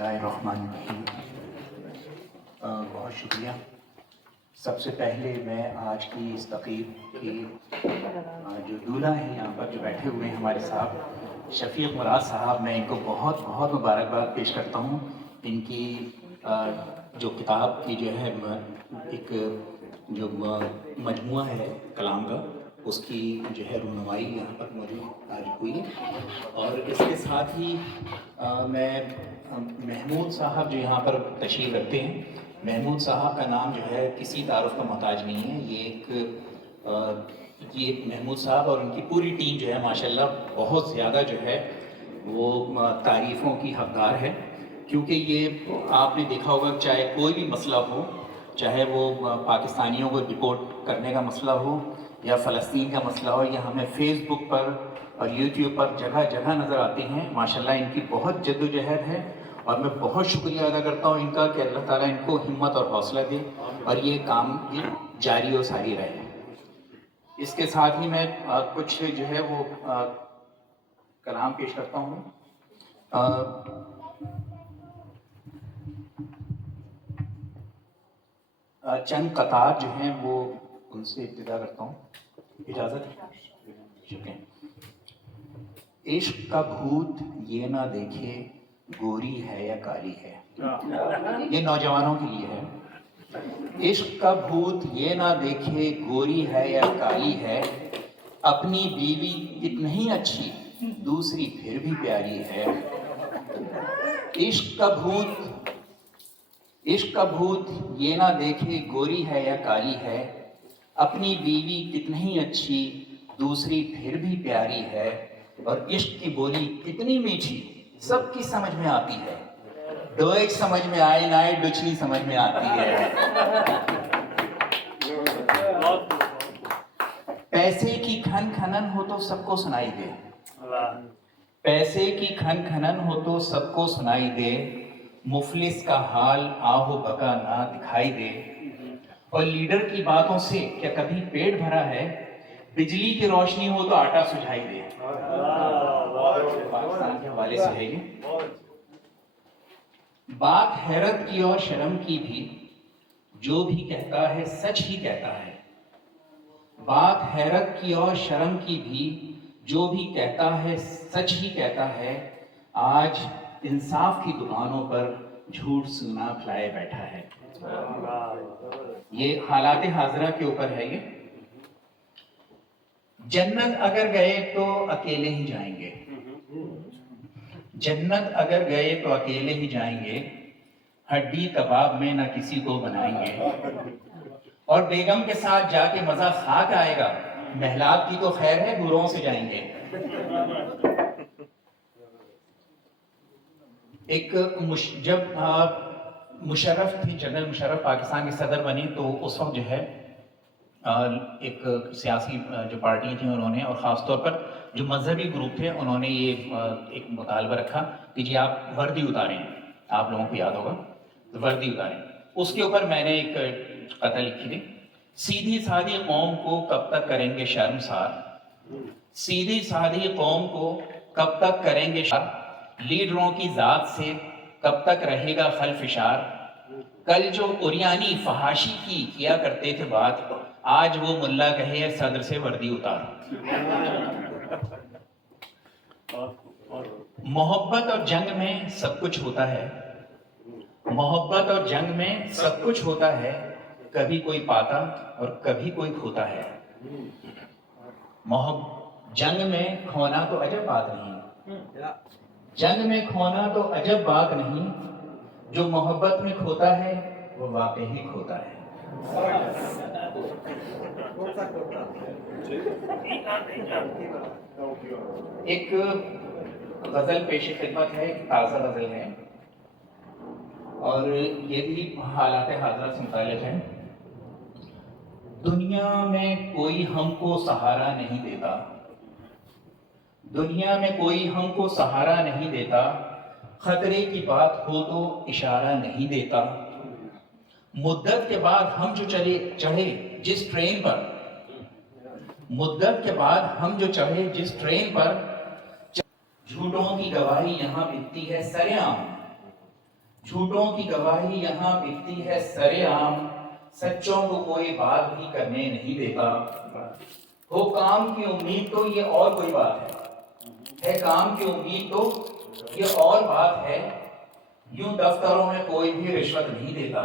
اللہ الرحمن الرحیم۔ بہت شکریہ۔ سب سے پہلے میں آج کی اس تقریب کی جو دولہا ہیں یہاں پر جو بیٹھے ہوئے ہیں ہمارے صاحب شفیق مراد صاحب، میں ان کو بہت بہت مبارکباد پیش کرتا ہوں۔ ان کی جو کتاب کی جو ہے ایک جو مجموعہ ہے کلام کا، اس کی جو ہے رونمائی یہاں پر موجود آج ہوئی ہے۔ اور اس کے ساتھ ہی میں محمود صاحب جو یہاں پر تشریف رکھتے ہیں، محمود صاحب کا نام جو ہے کسی تعارف کا محتاج نہیں ہے۔ یہ محمود صاحب اور ان کی پوری ٹیم جو ہے ماشاءاللہ بہت زیادہ جو ہے وہ تعریفوں کی حقدار ہے، کیونکہ یہ آپ نے دیکھا ہوگا چاہے کوئی بھی مسئلہ ہو، چاہے وہ پاکستانیوں کو ڈپورٹ کرنے کا مسئلہ ہو یا فلسطین کا مسئلہ ہو، یا ہمیں فیس بک پر اور یوٹیوب پر جگہ جگہ نظر آتے ہیں۔ ماشاءاللہ ان کی بہت جد و جہد ہے، اور میں بہت شکریہ ادا کرتا ہوں ان کا کہ اللہ تعالیٰ ان کو ہمت اور حوصلہ دے اور یہ کام جاری و ساری رہے۔ اس کے ساتھ ہی میں کچھ جو ہے وہ کلام پیش کرتا ہوں۔ چند قطعات جو ہیں وہ ان سے ابتدا کرتا ہوں، اجازت ہے؟ شکریہ۔ عشق کا بھوت یہ نہ دیکھے گوری ہے یا کالی ہے، یہ نوجوانوں کے لیے ہے۔ عشق کا بھوت یہ نہ دیکھے گوری ہے یا کالی ہے، اپنی بیوی کتنی اچھی دوسری پھر بھی پیاری ہے۔ عشق کا بھوت یہ نہ دیکھے گوری ہے یا کالی ہے، اپنی بیوی کتنی اچھی دوسری پھر بھی پیاری ہے۔ اور عشق کی بولی کتنی میٹھی سب کی سمجھ میں آتی ہے، ڈوئچ سمجھ میں آئے نہ آئے ڈچنی سمجھ میں آتی ہے۔ پیسے کی کھن کھنن ہو تو سب کو سنائی دے، پیسے کی کھن کھنن ہو تو سب کو سنائی دے، مفلس کا حال آہ و بکا نہ دکھائی دے۔ اور لیڈر کی باتوں سے کیا کبھی پیٹ بھرا ہے، بجلی کی روشنی ہو تو آٹا سجھائی دے۔ پاکستان کے حوالے سے ہے یہ بات۔ حیرت کی اور شرم کی بھی جو بھی کہتا ہے سچ ہی کہتا ہے، بات حیرت کی اور شرم کی بھی جو بھی کہتا ہے سچ ہی کہتا ہے۔ آج انصاف کی دکانوں پر جھوٹ سنا کھلائے بیٹھا ہے۔ یہ حالات حاضرہ کے اوپر ہے۔ یہ جنت اگر گئے تو اکیلے ہی جائیں گے، جنت اگر گئے تو اکیلے ہی جائیں گے، ہڈی کباب میں نہ کسی کو بنائیں گے۔ اور بیگم کے ساتھ جا کے مزہ خاک آئے گا، محلات کی تو خیر ہے گروہوں سے جائیں گے۔ ایک جب مشرف تھی، جنرل مشرف پاکستان کے صدر بنے، تو اس وقت جو ہے ایک سیاسی جو پارٹیاں تھیں انہوں نے، اور خاص طور پر جو مذہبی گروپ تھے، انہوں نے یہ ایک مطالبہ رکھا کہ جی آپ وردی اتاریں، آپ لوگوں کو یاد ہوگا وردی اتاریں۔ اس کے اوپر میں نے ایک قطعہ لکھی تھی: سیدھی سادھی قوم کو کب تک کریں گے شرمسار، سیدھی سادھی قوم کو کب تک کریں گے شرمسار، لیڈروں کی ذات سے کب تک رہے گا خلفشار، کل جو اریانی فحاشی کی کیا کرتے تھے بات، آج وہ ملا کہے صدر سے وردی اتار۔ محبت اور جنگ میں سب کچھ ہوتا ہے، محبت اور جنگ میں سب کچھ ہوتا ہے، کبھی کوئی پاتا اور کبھی کوئی کھوتا ہے۔ جنگ میں کھونا تو عجب بات نہیں، جنگ میں کھونا تو عجب بات نہیں، جو محبت میں کھوتا ہے وہ واقعی کھوتا ہے۔ ایک غزل پیش خدمت ہے، ایک تازہ غزل ہے، اور یہ بھی حالات حاضرہ سے متعلق ہے۔ دنیا میں کوئی ہم کو سہارا نہیں دیتا، دنیا میں کوئی ہم کو سہارا نہیں دیتا، خطرے کی بات ہو تو اشارہ نہیں دیتا۔ مدت کے بعد ہم جو چڑھے جس ٹرین پر، مدت کے بعد ہم جو چڑھے جس ٹرین پر، جھوٹوں کی گواہی یہاں بکتی ہے سرعام، جھوٹوں کی گواہی یہاں بکتی ہے سرے عام، سچوں کو کوئی بات بھی کرنے نہیں دیتا، ہو کام کی امید تو یہ اور کوئی بات ہے کام کی امید تو یہ اور بات ہے، یوں دفتروں میں کوئی بھی رشوت نہیں دیتا،